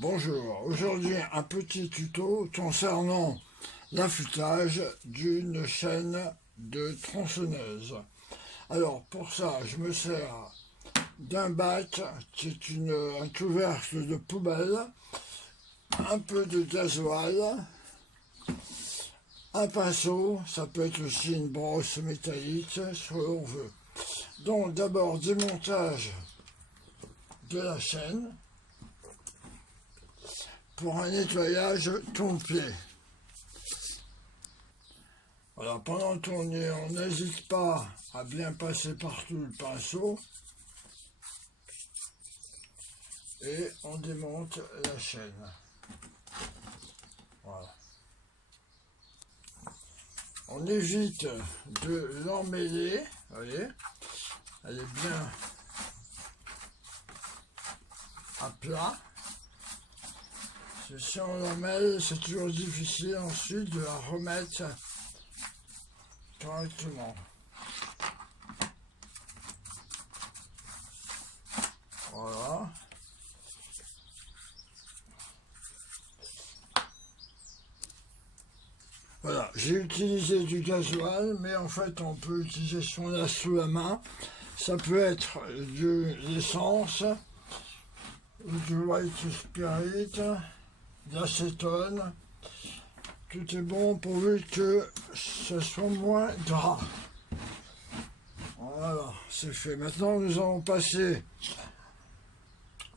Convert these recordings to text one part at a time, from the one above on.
Bonjour, aujourd'hui un petit tuto concernant l'affûtage d'une chaîne de tronçonneuse. Alors pour ça, je me sers d'un bac qui est un couvercle de poubelle, un peu de gasoil, un pinceau, ça peut être aussi une brosse métallique, ce que l'on veut. Donc d'abord démontage de la chaîne pour un nettoyage complet. Voilà, pendant le tourner, on n'hésite pas à bien passer partout le pinceau et on démonte la chaîne. Voilà. On évite de l'emmêler, vous voyez, elle est bien à plat. Si on l'emmêle, c'est toujours difficile ensuite de la remettre correctement. Voilà. Voilà, j'ai utilisé du gasoil, mais en fait on peut utiliser ce qu'on a sous la main. Ça peut être de l'essence, du white spirit, de l'acétone. Tout est bon pourvu que ce soit moins gras. Voilà, c'est fait. Maintenant, nous allons passer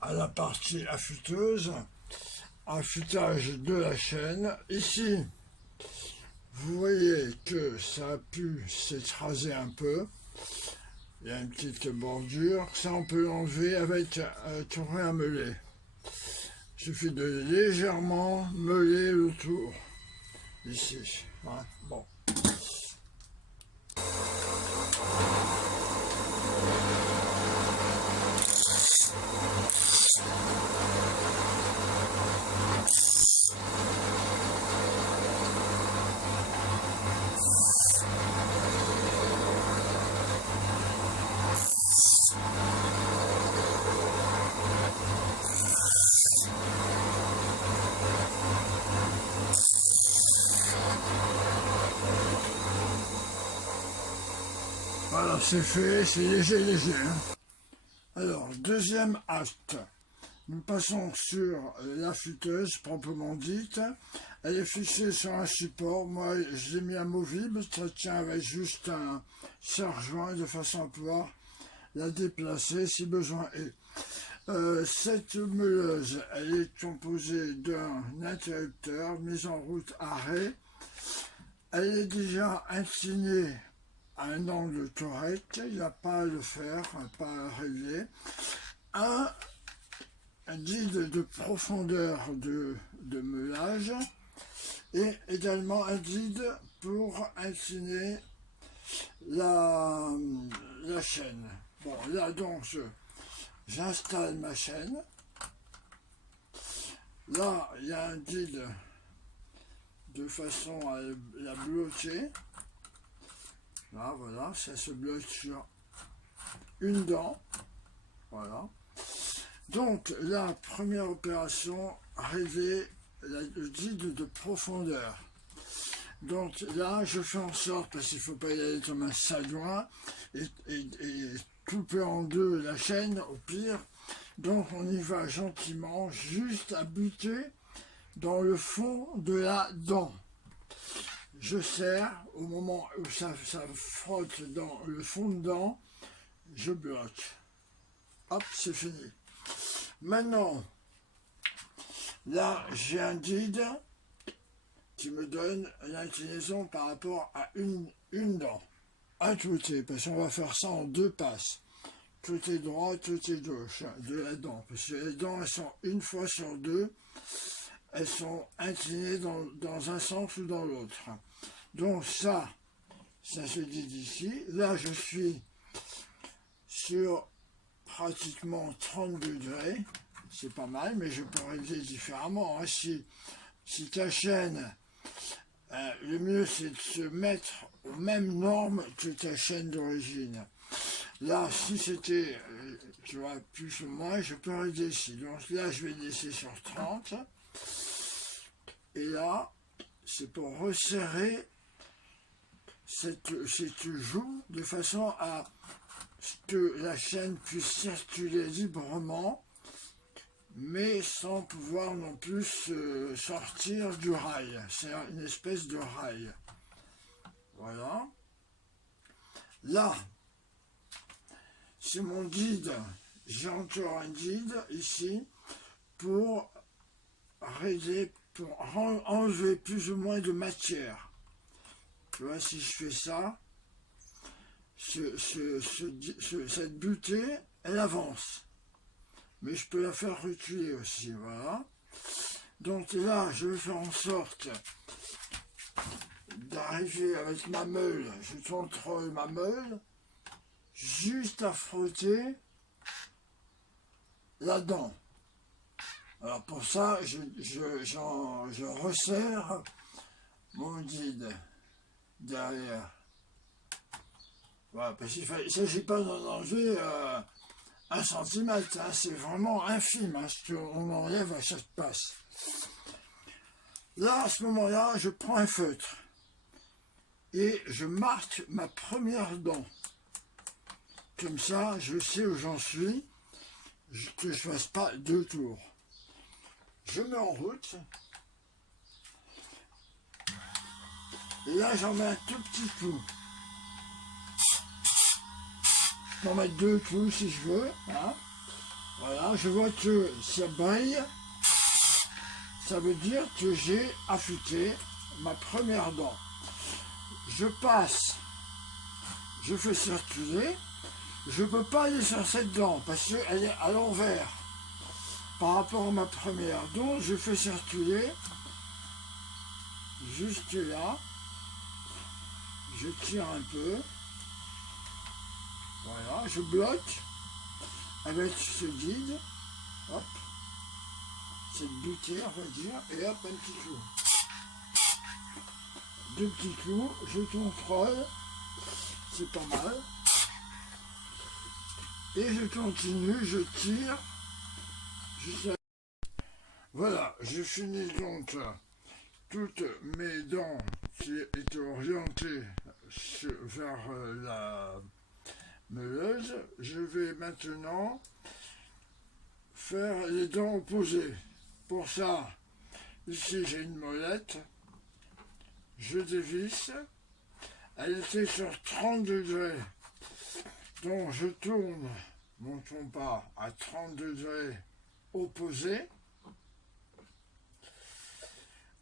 à la partie affûteuse, affûtage de la chaîne. Ici, vous voyez que ça a pu s'écraser un peu. Il y a une petite bordure. Ça, on peut l'enlever avec un tourné à meuler. Il suffit de légèrement meuler le tour. Ici. Hein, bon. Voilà, c'est fait, c'est léger. Hein. Alors, deuxième acte. Nous passons sur l'affûteuse proprement dite. Elle est fixée sur un support. Moi, j'ai mis amovible. Ça tient avec juste un serre-joint de façon à pouvoir la déplacer si besoin est. Cette meuleuse, elle est composée d'un interrupteur mis en route arrêt. Elle est déjà inclinée à un angle correct, il n'y a pas à le faire, pas à régler. Un guide de profondeur de meulage et également un guide pour incliner la chaîne. Bon, là donc j'installe ma chaîne. Là, il y a un guide de façon à la bloquer. Là, voilà, ça se bloque sur une dent. Voilà. Donc, la première opération, régler le guide de profondeur. Donc là, je fais en sorte, parce qu'il ne faut pas y aller comme un sagouin, et couper en deux la chaîne, au pire. Donc, on y va gentiment, juste à buter dans le fond de la dent. Je serre, au moment où ça frotte dans le fond de dent, je bloque. Hop, c'est fini. Maintenant, là, j'ai un guide qui me donne l'inclinaison par rapport à une dent. Un côté, parce qu'on va faire ça en deux passes. Côté droit, côté gauche de la dent. Parce que les dents, elles sont une fois sur deux, elles sont inclinées dans un sens ou dans l'autre. Donc ça se dit d'ici. Là, je suis sur pratiquement 30 degrés. C'est pas mal, mais je peux régler différemment. Hein. Si ta chaîne, le mieux c'est de se mettre aux mêmes normes que ta chaîne d'origine. Là, si c'était tu vois, plus ou moins, je peux régler ici. Donc là, je vais laisser sur 30. Et là, c'est pour resserrer cette joue de façon à ce que la chaîne puisse circuler librement, mais sans pouvoir non plus sortir du rail. C'est une espèce de rail. Voilà. Là, c'est mon guide. J'ai encore un guide ici pour régler, pour enlever plus ou moins de matière. Tu vois, si je fais ça, cette butée, elle avance. Mais je peux la faire reculer aussi, voilà. Donc là, je vais faire en sorte d'arriver avec ma meule, je contrôle ma meule, juste à frotter la dent. Alors pour ça, je resserre mon guide derrière. Voilà, parce qu'il ne s'agit pas d'en enlever 1 centimètre, hein, c'est vraiment infime, hein, ce qu'on enlève à chaque passe. Là, à ce moment-là, je prends un feutre et je marque ma première dent. Comme ça, je sais où j'en suis, que je ne fasse pas 2 tours. Je mets en route. Et là, j'en mets un tout petit coup. Je peux en mettre 2 coups si je veux. Hein. Voilà, je vois que ça brille. Ça veut dire que j'ai affûté ma première dent. Je passe, je fais circuler. Je ne peux pas aller sur cette dent parce qu'elle est à l'envers par rapport à ma première. Donc je fais circuler jusque là. Je tire un peu. Voilà, je bloque avec ce guide. Hop. Cette butée, on va dire. Et hop, un petit clou. 2 petits clous. Je contrôle. C'est pas mal. Et je continue, je tire. Voilà, j'ai fini donc toutes mes dents qui étaient orientées vers la meuleuse. Je vais maintenant faire les dents opposées. Pour ça, ici j'ai une molette. Je dévisse. Elle était sur 30 degrés. Donc je tourne mon compas à 30 degrés opposés.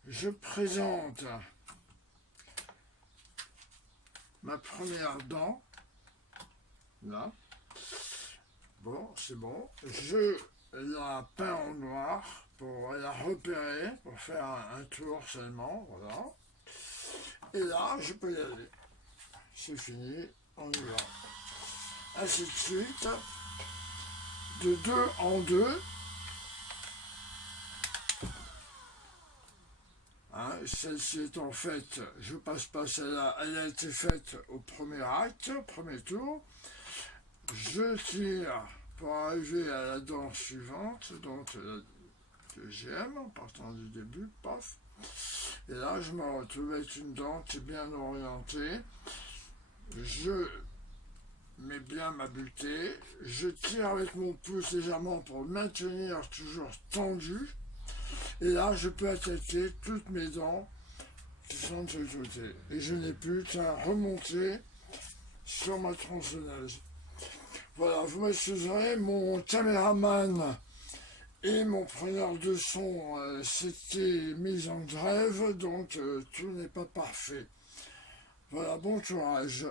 Je présente ma première dent. Là. Bon, c'est bon. Je la peins en noir pour la repérer, pour faire un tour seulement. Voilà. Et là, je peux y aller. C'est fini, on y va. Ainsi de suite, de 2 en 2. Hein, celle-ci est en fait, je passe pas celle-là, elle a été faite au premier acte, au premier tour. Je tire pour arriver à la dent suivante, donc la deuxième, en partant du début, paf. Et là, je me retrouve avec une dent qui est bien orientée. Je mets bien ma butée, je tire avec mon pouce légèrement pour maintenir toujours tendu, et là je peux attaquer toutes mes dents qui sont de ce côté, et je n'ai plus qu'à remonter sur ma tronçonneuse. Voilà, vous m'excuserez, mon caméraman et mon preneur de son s'étaient mis en grève, donc tout n'est pas parfait. Voilà, bon courage.